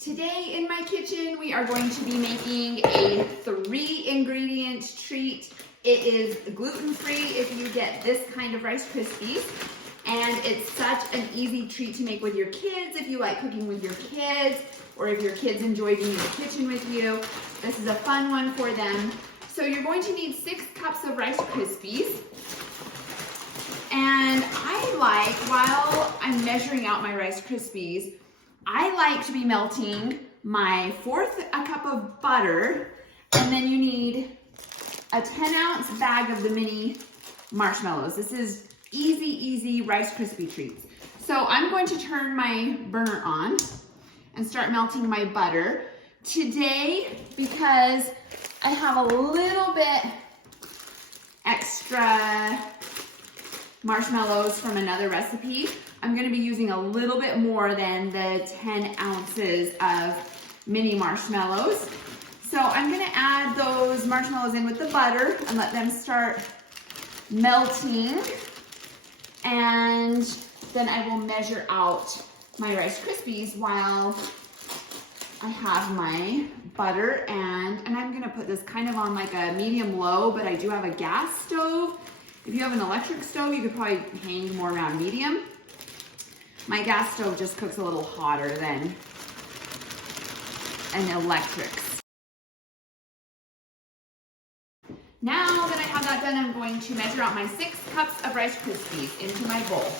Today in my kitchen, we are going to be making a 3-ingredient treat. It is gluten-free if you get this kind of Rice Krispies. And it's such an easy treat to make with your kids if you like cooking with your kids, or if your kids enjoy being in the kitchen with you. This is a fun one for them. So you're going to need 6 cups of Rice Krispies. And I like, while I'm measuring out my Rice Krispies, I like to be melting my 1/4 cup of butter, and then you need a 10-ounce bag of the mini marshmallows. This is easy Rice Krispie treats. So I'm going to turn my burner on and start melting my butter. Today, because I have a little bit extra marshmallows from another recipe, I'm going to be using a little bit more than the 10 ounces of mini marshmallows. So I'm going to add those marshmallows in with the butter and let them start melting. And then I will measure out my Rice Krispies while I have my butter. And I'm going to put this kind of on like a medium-low, but I do have a gas stove. If you have an electric stove, you could probably hang more around medium. My gas stove just cooks a little hotter than an electric. Now that I have that done, I'm going to measure out my 6 cups of Rice Krispies into my bowl.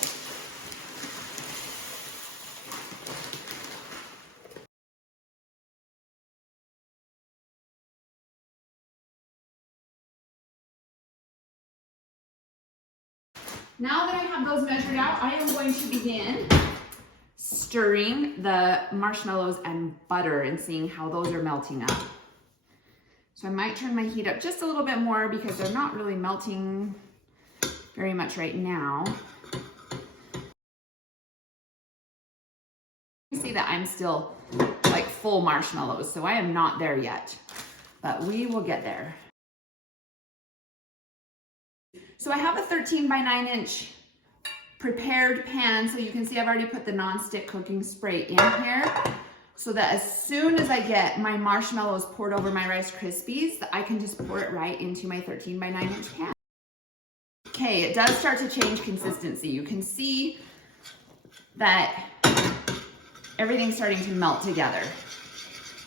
Now that I have those measured out, I am going to begin stirring the marshmallows and butter and seeing how those are melting up. So I might turn my heat up just a little bit more because they're not really melting very much right now. You see that I'm still like full marshmallows, so I am not there yet, but we will get there. So I have a 13 by 9 inch prepared pan, so you can see I've already put the non-stick cooking spray in here, so that as soon as I get my marshmallows poured over my Rice Krispies, I can just pour it right into my 13 by 9 inch pan. Okay, it does start to change consistency. You can see that everything's starting to melt together.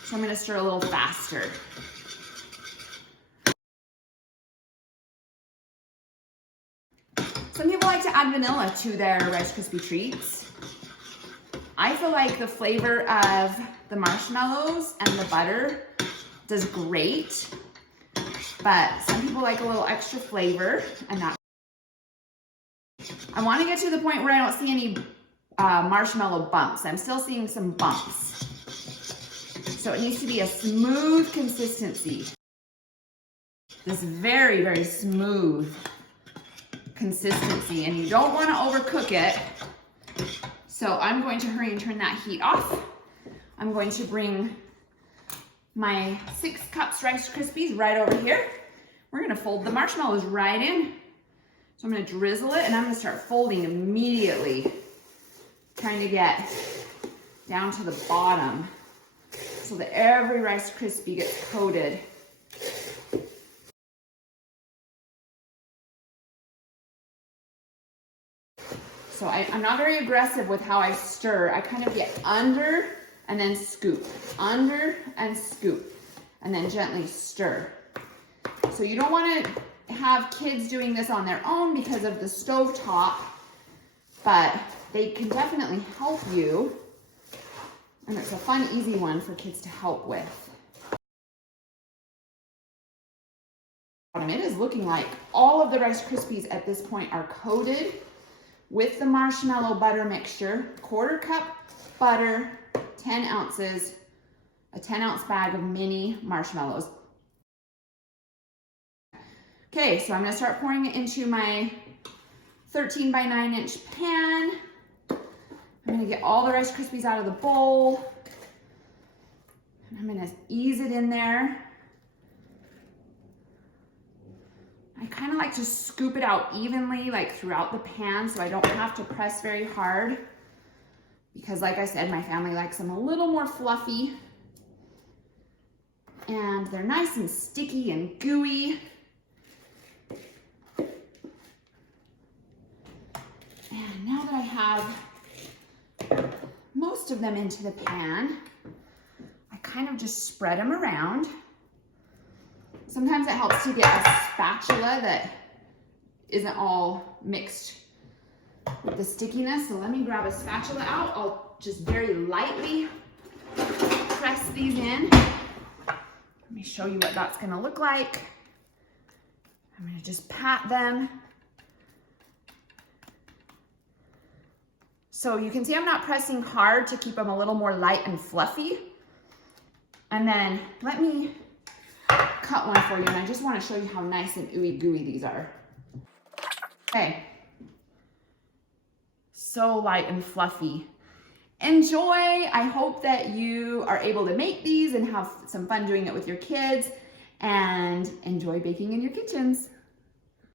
So I'm gonna stir a little faster. Some people like to add vanilla to their Rice Krispie treats. I feel like the flavor of the marshmallows and the butter does great, but some people like a little extra flavor, and that. I want to get to the point where I don't see any marshmallow bumps. I'm still seeing some bumps. So it needs to be a smooth consistency. This very smooth consistency, and you don't want to overcook it. So I'm going to hurry and turn that heat off. I'm going to bring my 6 cups Rice Krispies right over here. We're going to fold the marshmallows right in. So I'm going to drizzle it, and I'm going to start folding immediately, trying to get down to the bottom so that every Rice Krispie gets coated. So I'm not very aggressive with how I stir. I kind of get under and then scoop, under and scoop, and then gently stir. So you don't want to have kids doing this on their own because of the stovetop, but they can definitely help you. And it's a fun, easy one for kids to help with. It is looking like all of the Rice Krispies at this point are coated with the marshmallow butter mixture. 1/4 cup butter, 10 ounces, a 10-ounce bag of mini marshmallows. Okay, so I'm gonna start pouring it into my 13 by 9 inch pan. I'm gonna get all the Rice Krispies out of the bowl. And I'm gonna ease it in there. I kind of like to scoop it out evenly, like throughout the pan, so I don't have to press very hard. because like I said, my family likes them a little more fluffy. And they're nice and sticky and gooey. And now that I have most of them into the pan, I kind of just spread them around. Sometimes it helps to get a spatula that isn't all mixed with the stickiness. So let me grab a spatula out. I'll just very lightly press these in. Let me show you what that's gonna look like. I'm gonna just pat them. So you can see I'm not pressing hard to keep them a little more light and fluffy. And then let me cut one for you, and I just wanna show you how nice and ooey gooey these are. Okay. So light and fluffy. Enjoy. I hope that you are able to make these and have some fun doing it with your kids, and enjoy baking in your kitchens.